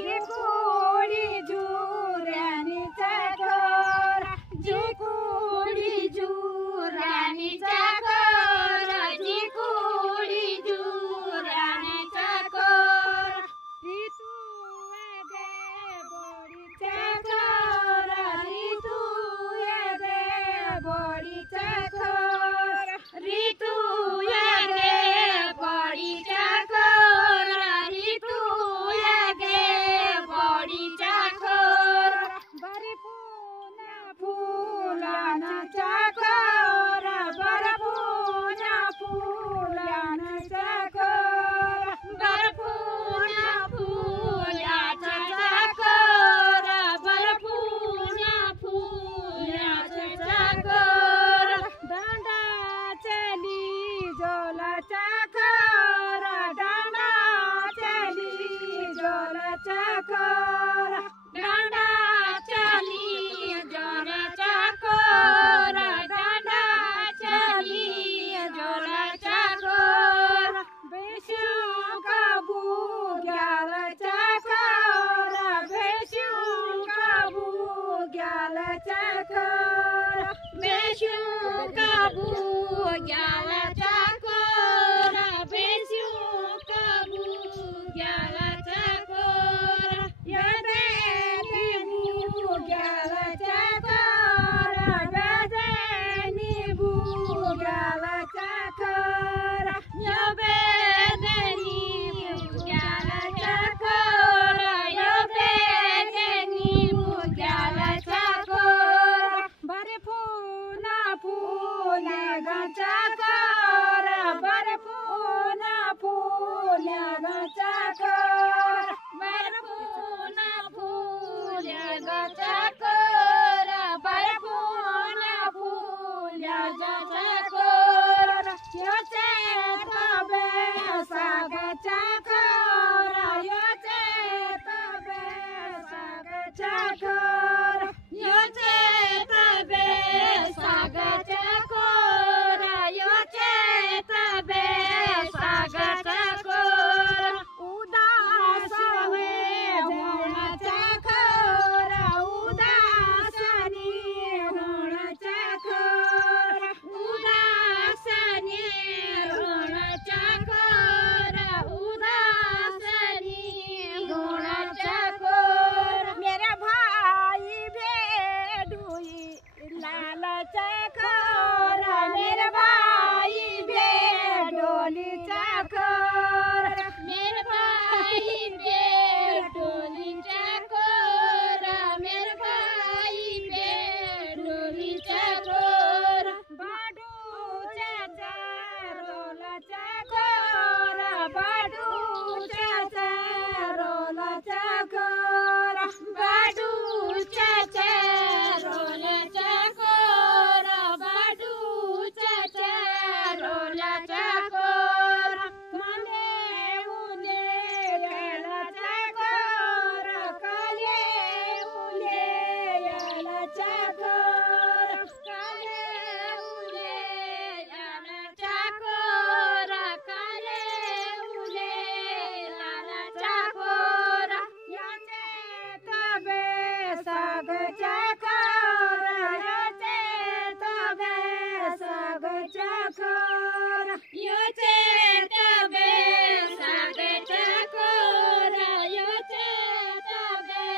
झिकुडी जुरानी चाकर झिकुडी जुरानी चाकर झिकुडी जुरानी चाकर ऋतु आगे बढी चाकर ऋतु आगे बढी चाकर ऋतु आगे बढी चाकर ऋतु आगे बढी चाकर बरपुना फुलन चाकर बरपुना फुलन चाकर बरपुना फुलन चाकर बरपुना फुलन चाकर डाँडा चली जोला चाकर डाँडा चली जोला चाकर डाँडा चली जोला चाकर डाँडा चली जोला चाकर बेस्यौं का बुग्याल चाकर बेस्यौं का बुग्याल चाकर बेस्यौं का बुग्याल चाकर बेस्यौं का बुग्याल चाकर यदेनी बुग्याल चाकर यदेनी बुग्याल चाकर यदेनी बुग्याल चाकर यदेनी बुग्याल चाकर बरपुना फुले चाकर बरपुना फुले चाकर बरपुना फुले चाकर बरपुना फुले चाकर यो चेत बेसाग चाकर यो चेत बेसाग चाकर यो चेत बेसाग चाकर यो चेत बेसाग चाकर उदास वे हुण चाकर उदासनी हुण चाकर उदासनी हुण चाकर उदासनी हुण चाकर मेरा भाई भेडुई लाल चाकर मेरे भाई भेडोली चाकर मेरे भाई भेडोली चाकर मेरे भाई भेडोली चाकर बाडू चाचा रोला चाकर बाडू चाचा रोला चाकर बाडू चाचा रोला चाकर बाडू चाचा रोला चाकर काले उले याला चाकर काले उले याला चाकर काले उले याला चाकर काले उले याला चाकर याचे तबे साग चाकर याचे तबे साग चाकर याचे तबे साग चाकर याचे तबे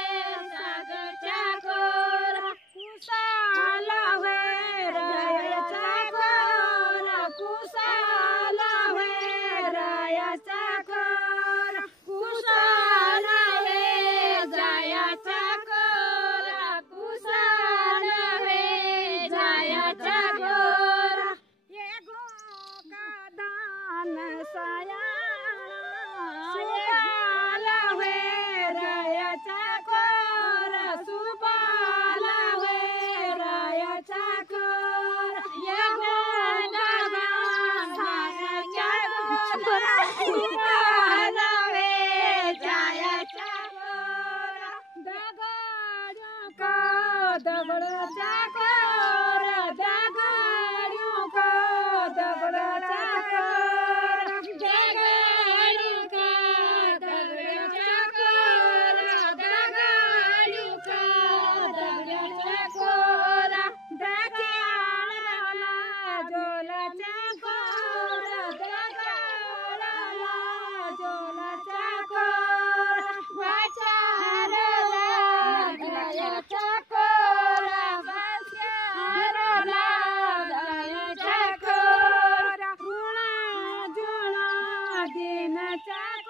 साग चाकर कुसाला वे राया चाकर कुसाला वे राया चाकर कुसाला वे जाया चाकर कुसाला वे जाया चाकर ये गो का दान साया सुबाला वे राया चाकर सुबाला वे राया चाकर ये गो दान साया चाकर सुबाला वे जाया चाकर दगड़ों का दगड़ चाकर दगड़ों का दगड़ चाकर दगड़ों का दगड़ चाकर दिन चाकर